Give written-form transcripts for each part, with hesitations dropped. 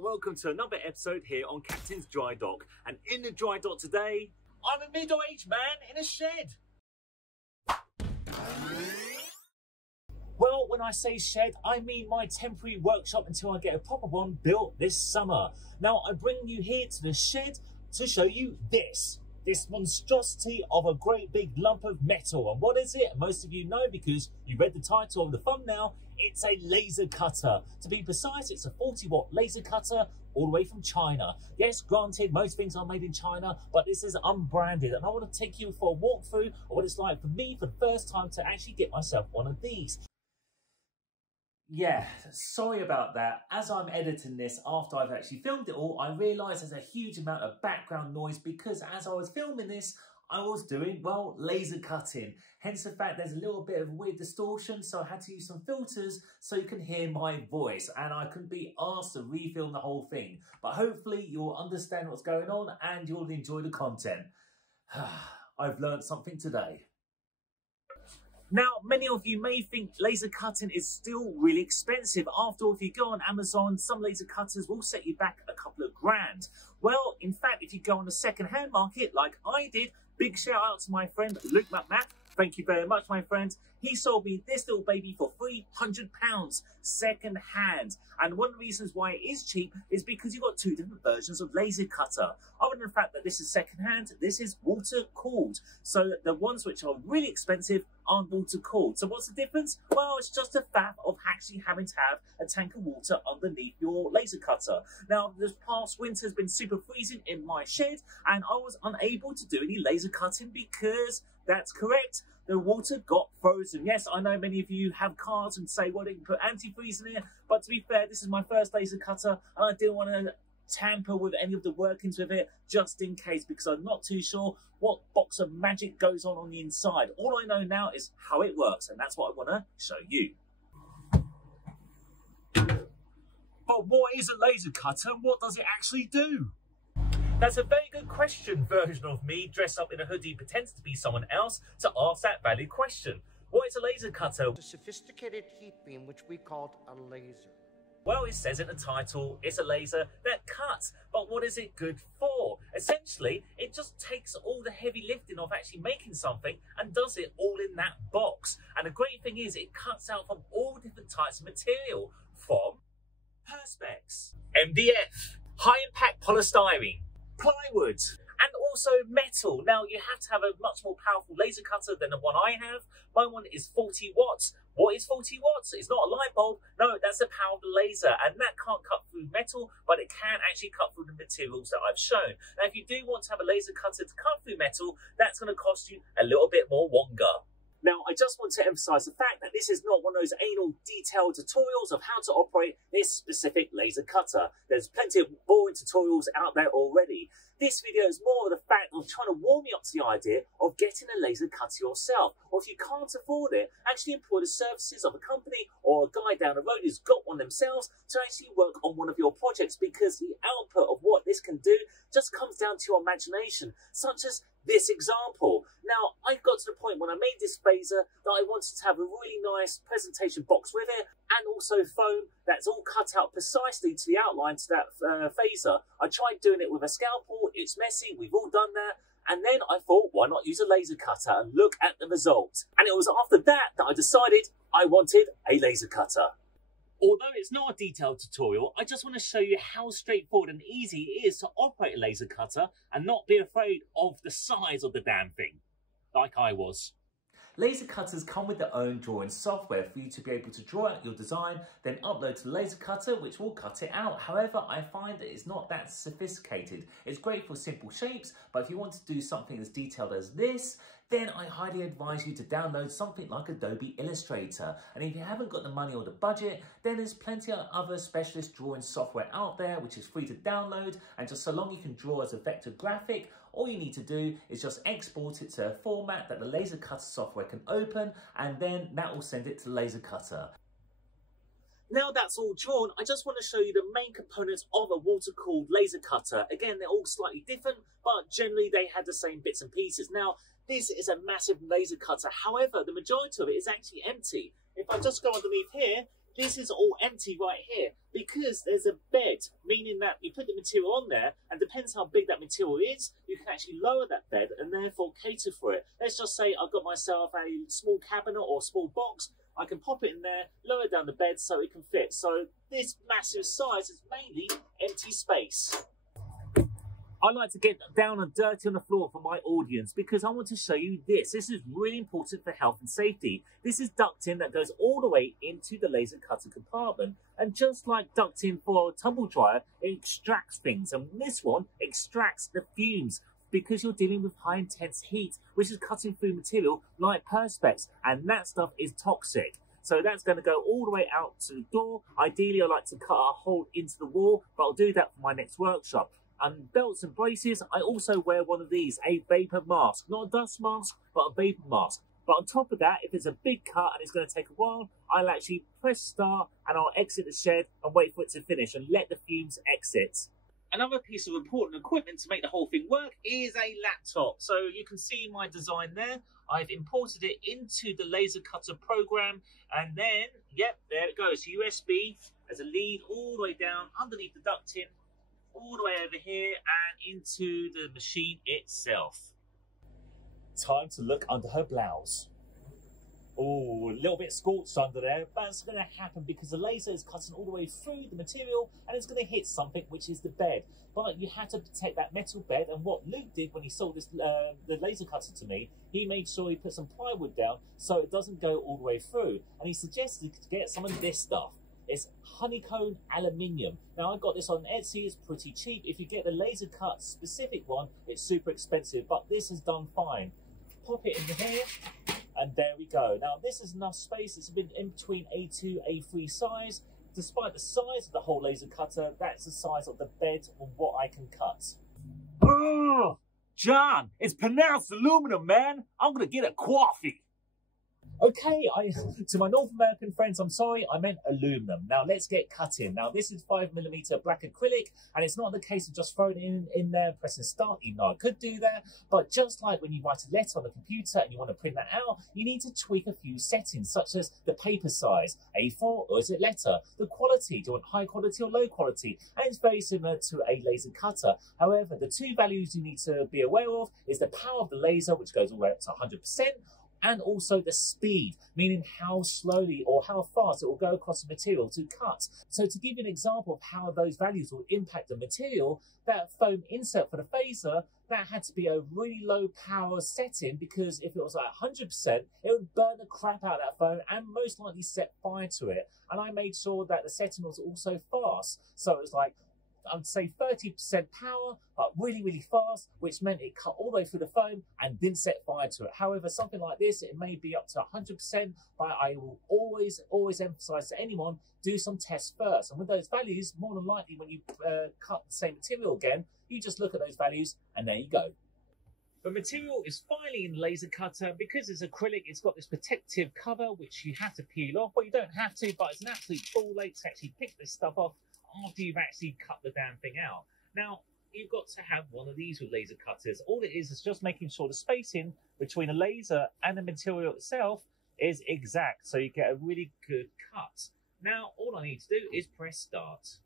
welcome to another episode here on Captain's Dry Dock. And in the dry dock today, I'm a middle-aged man in a shed. Well, when I say shed, I mean my temporary workshop until I get a proper one built this summer. Now, I'm bringing you here to the shed to show you this monstrosity of a great big lump of metal. And what is it? Most of you know because you read the title of the thumbnail. It's a laser cutter. To be precise, it's a 40-watt laser cutter all the way from China. Yes, granted, most things are made in China, but this is unbranded. And I want to take you for a walkthrough of what it's like for me for the first time to actually get myself one of these. Yeah, sorry about that. As I'm editing this after I've actually filmed it all, I realise there's a huge amount of background noise because as I was filming this, I was doing, well, laser cutting. Hence the fact there's a little bit of weird distortion, so I had to use some filters so you can hear my voice. And I couldn't be asked to refilm the whole thing. But hopefully you'll understand what's going on and you'll enjoy the content. I've learned something today. Now, many of you may think laser cutting is still really expensive. After all, if you go on Amazon, some laser cutters will set you back a couple of grand. Well, in fact, if you go on the second-hand market, like I did, big shout out to my friend Luke McMath. Thank you very much, my friend. He sold me this little baby for £300 second hand. And one of the reasons why it is cheap is because you've got two different versions of laser cutter. Other than the fact that this is second hand, this is water cooled. So the ones which are really expensive aren't water cooled. So what's the difference? Well, it's just a fact of actually having to have a tank of water underneath your laser cutter. Now, this past winter has been super freezing in my shed and I was unable to do any laser cutting because that's correct. The water got frozen. Yes, I know many of you have cars and say, well, they can put antifreeze in it. But to be fair, this is my first laser cutter and I didn't want to tamper with any of the workings with it just in case because I'm not too sure what box of magic goes on the inside. All I know now is how it works and that's what I want to show you. But what is a laser cutter and what does it actually do? That's a very good question, version of me dressed up in a hoodie pretends to be someone else to ask that valid question. What is a laser cutter? A sophisticated heat beam which we called a laser. Well, it says in the title, it's a laser that cuts, but what is it good for? Essentially, it just takes all the heavy lifting of actually making something and does it all in that box. And the great thing is it cuts out from all different types of material, from Perspex, MDF, high impact polystyrene, plywood, and also metal. Now, you have to have a much more powerful laser cutter than the one I have. My one is 40 watts. What is 40 watts? It's not a light bulb. No, that's the power of the laser, and that can't cut through metal, but it can actually cut through the materials that I've shown. Now, if you do want to have a laser cutter to cut through metal, that's going to cost you a little bit more wonga. Now, I just want to emphasize the fact that this is not one of those anal detailed tutorials of how to operate this specific laser cutter. There's plenty of boring tutorials out there already. This video is more of the fact of trying to warm you up to the idea of getting a laser cutter yourself. Or if you can't afford it, actually employ the services of a company or a guy down the road who's got one themselves to actually work on one of your projects, because the output of what this can do just comes down to your imagination, such as this example. Now, I got to the point when I made this phaser that I wanted to have a really nice presentation box with it and also foam that's all cut out precisely to the outline to that phaser. I tried doing it with a scalpel, it's messy, we've all done that. And then I thought, why not use a laser cutter and look at the result? And it was after that that I decided I wanted a laser cutter. Although it's not a detailed tutorial, I just want to show you how straightforward and easy it is to operate a laser cutter and not be afraid of the size of the damn thing, like I was. Laser cutters come with their own drawing software for you to be able to draw out your design, then upload to the laser cutter, which will cut it out. However, I find that it's not that sophisticated. It's great for simple shapes, but if you want to do something as detailed as this, then I highly advise you to download something like Adobe Illustrator. And if you haven't got the money or the budget, then there's plenty of other specialist drawing software out there, which is free to download. And just so long you can draw as a vector graphic, all you need to do is just export it to a format that the laser cutter software can open, and then that will send it to the laser cutter. Now that's all drawn, I just want to show you the main components of a water-cooled laser cutter. Again, they're all slightly different, but generally they had the same bits and pieces. Now, this is a massive laser cutter. However, the majority of it is actually empty. If I just go underneath here, this is all empty right here because there's a bed, meaning that you put the material on there, and depends how big that material is, you can actually lower that bed and therefore cater for it. Let's just say I've got myself a small cabinet or small box. I can pop it in there, lower down the bed so it can fit. So this massive size is mainly empty space. I like to get down and dirty on the floor for my audience because I want to show you this. This is really important for health and safety. This is ducting that goes all the way into the laser cutter compartment. And just like ducting for a tumble dryer, it extracts things. And this one extracts the fumes because you're dealing with high intense heat, which is cutting through material like Perspex. And that stuff is toxic. So that's going to go all the way out to the door. Ideally, I like to cut a hole into the wall, but I'll do that for my next workshop. And belts and braces, I also wear one of these, a vapor mask. Not a dust mask, but a vapor mask. But on top of that, if it's a big cut and it's going to take a while, I'll actually press start and I'll exit the shed and wait for it to finish and let the fumes exit. Another piece of important equipment to make the whole thing work is a laptop. So you can see my design there. I've imported it into the laser cutter program, and then, yep, there it goes. USB as a lead all the way down underneath the ducting, all the way over here and into the machine itself. Time to look under her blouse. Oh, a little bit scorched under there, but it's going to happen because the laser is cutting all the way through the material and it's going to hit something, which is the bed. But you have to protect that metal bed, and what Luke did when he sold this the laser cutter to me, he made sure he put some plywood down so it doesn't go all the way through. And he suggested to get some of this stuff. It's honeycomb aluminium. Now, I got this on Etsy. It's pretty cheap. If you get the laser cut specific one, it's super expensive, but this is done fine. Pop it in here, and there we go. Now, this is enough space. It's been in between A2, A3 size. Despite the size of the whole laser cutter, that's the size of the bed on what I can cut. Oh, John, it's pronounced aluminum, man. I'm going to get a coffee. Okay, to my North American friends, I'm sorry, I meant aluminum. Now let's get cutting. Now this is 5mm black acrylic, and it's not the case of just throwing it in there and pressing start. Even though I could do that, but just like when you write a letter on the computer and you want to print that out, you need to tweak a few settings, such as the paper size, A4 or is it letter, the quality, do you want high quality or low quality, and it's very similar to a laser cutter. However, the two values you need to be aware of is the power of the laser, which goes all the way up to 100%, and also the speed, meaning how slowly or how fast it will go across the material to cut. So to give you an example of how those values will impact the material, that foam insert for the phaser, that had to be a really low power setting, because if it was like 100%, it would burn the crap out of that foam and most likely set fire to it. And I made sure that the setting was also fast. So it was like, I'd say 30% power, but really, really fast, which meant it cut all the way through the foam and didn't set fire to it. However, something like this, it may be up to 100%, but I will always emphasize to anyone, do some tests first. And with those values, more than likely when you cut the same material again, you just look at those values and there you go. The material is finally in the laser cutter. Because it's acrylic, it's got this protective cover, which you have to peel off. Well, you don't have to, but it's an absolute ball ache to actually pick this stuff off after you've actually cut the damn thing out. Now, you've got to have one of these with laser cutters. All it is just making sure the spacing between the laser and the material itself is exact, so you get a really good cut. Now, all I need to do is press start.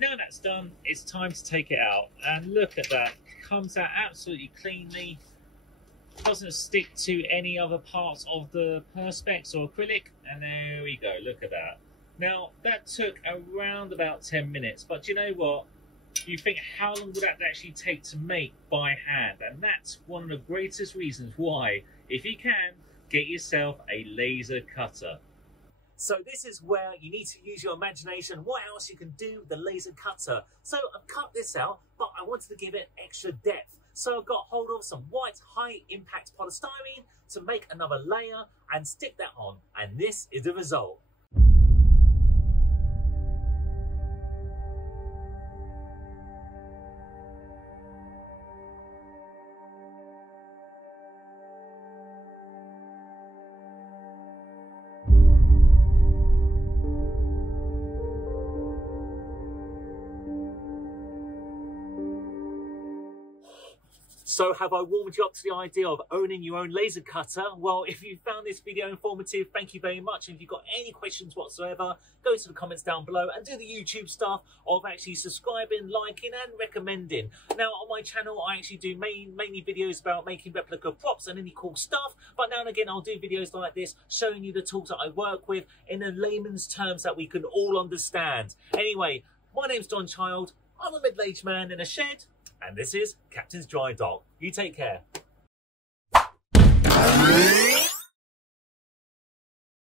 Now that's done, it's time to take it out. And look at that, comes out absolutely cleanly. Doesn't stick to any other parts of the Perspex or acrylic. And there we go, look at that. Now, that took around about 10 minutes. But you know what? You think, how long would that actually take to make by hand? And that's one of the greatest reasons why, if you can, get yourself a laser cutter. So this is where you need to use your imagination. What else you can do with the laser cutter? So I've cut this out, but I wanted to give it extra depth. So I've got hold of some white high impact polystyrene to make another layer and stick that on. And this is the result. So have I warmed you up to the idea of owning your own laser cutter? Well, if you found this video informative, thank you very much. And if you've got any questions whatsoever, go to the comments down below and do the YouTube stuff of actually subscribing, liking and recommending. Now on my channel, I actually do mainly videos about making replica props and any cool stuff. But now and again, I'll do videos like this showing you the tools that I work with in a layman's terms that we can all understand. Anyway, my name's Don Child. I'm a middle-aged man in a shed. And this is Captain's Dry Dock. You take care.